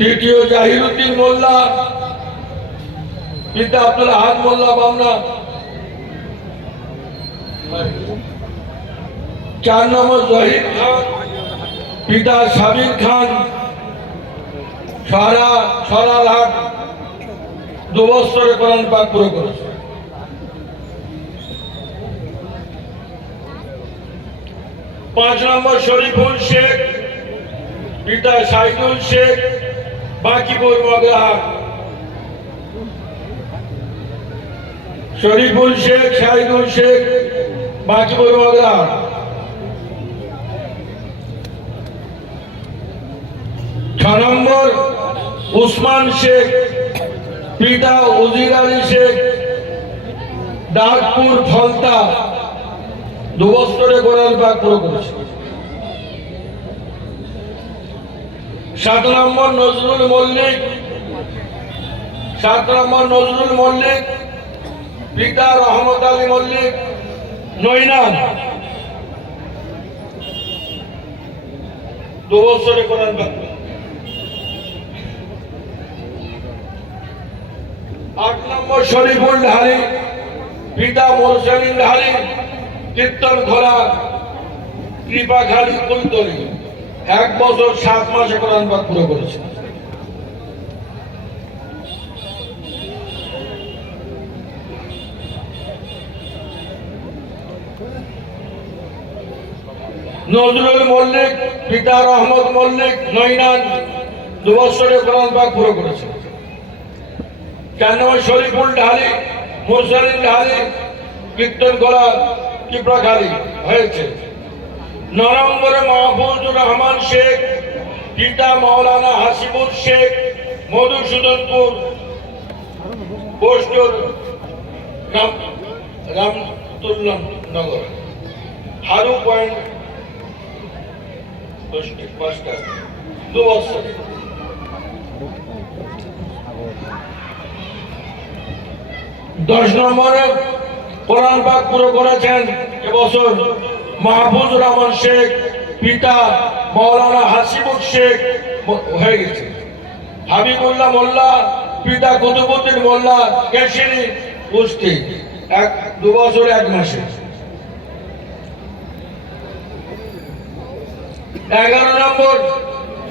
তৃতীয় জাহিরুদ্দিন মোল্লা, পিতা আব্দুল আহাদ মোল্লা বামনা। 4 নম্বর জহির খান, পিতা সাবির খান, সরারহাট, 2 বছরে কোরআন পাক পুরো করেছে। 5 নম্বর শরীফুল শেখ, পিতা সাইদুল শেখ, বাকিপুর মগরাহাট। শরীফুল শেখ, সাইদুল শেখ, বাকিপুর মগরাহাট। 6 নম্বর উসমান শেখ, পিতা উজির আলী শেখ, ডাকপুর ফলতা, 2 বছরে কোরআন পাক পুরো করেছে। 7 নম্বর নজরুল মল্লিক, 7 নম্বর নজরুল মল্লিক, পিতা রহমত আলী মল্লিক, নৈনান, 2 বছরে কোরআন পাক। 8 নম্বর শরীফুল ঢালি, পিতা মোরসালিন ঢালি, কীর্তন খোলা, কৃপাখালী কুলতলি, 1 বছর 7 মাসে কোরআন পাক পুরো করেছে। নজরুল মল্লিক, পিতা রহমত মল্লিক, নৈনান, 2 বছরে কোরআন পাক পুরো করেছে। 4 নম্বর শরীফুল ঢালি, মোরসালিন ঢালি, কীর্তন খোলা, কৃপাখালী হয়েছে। 9 নম্বরে মাহফুজুর রহমান শেখ, পিতা মাওলানা হাসিবুর শেখ, মধুসূদনপুর, পোস্ট রামতুল্লাহ নগর, হারু পয়েন্ট, 2 বছর। 10 নম্বরে কোরআন পাক পুরো করেছেন এবছর মাহফুজুর রহমান শেখ, পিতা মাওলানা হাসিবুর শেখ হয়ে গেছে। হাবিবুল্লাহ মোল্লা, পিতা কুতুবুদ্দিন মোল্লা, কেশিনী, কুস্তি, 2 বছর 1 মাসে। 11 নম্বর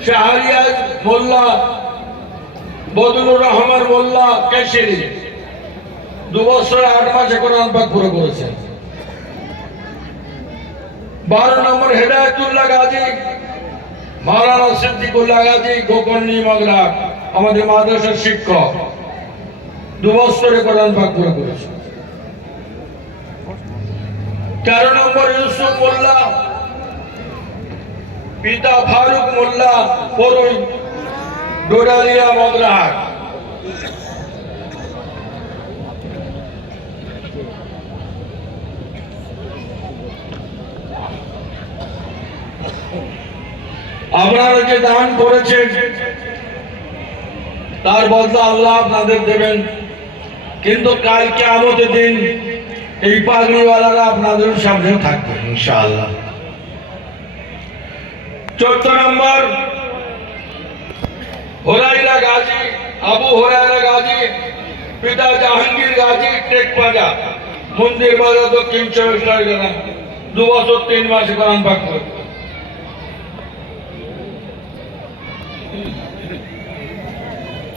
শাহরিয়াজ মোল্লা, বদরুর রহমান মোল্লা, কেশিনী, 2 বছর 8 মাসে কোরআন পাক পুরো করেছেন। 12 নম্বর হেদায়েতুল্লাহ গাজী, মাওলানা সিদ্দিকুল্লাহ গাজী, গোকর্ণী মগরাহাট, আমাদের মাদ্রাসার শিক্ষক, 2 বছরে কোরআন পাক পুরো করেছে। 13 নম্বর ইউসুফ মোল্লা, পিতা ফারুক মোল্লা, পরই, ডোডালিয়া মগরাহাট। আপনারা যে দান করেছেন তার বদলা আল্লাহ আপনাদের দেবেন, কিন্তু কাল কিয়ামতের দিন এই পাগড়িওয়ালারা আপনাদের সামনে থাকবে ইনশাআল্লাহ। 14 নম্বর হুরাইরা গাজী, আবু হুরাইরা গাজী, পিতা জাহাঙ্গীর গাজী, টেকপাজা, মন্দির বাজার, দক্ষিণ 24 পরগনা, 2 বছর 3 মাসে কোরআন পাক করেছে।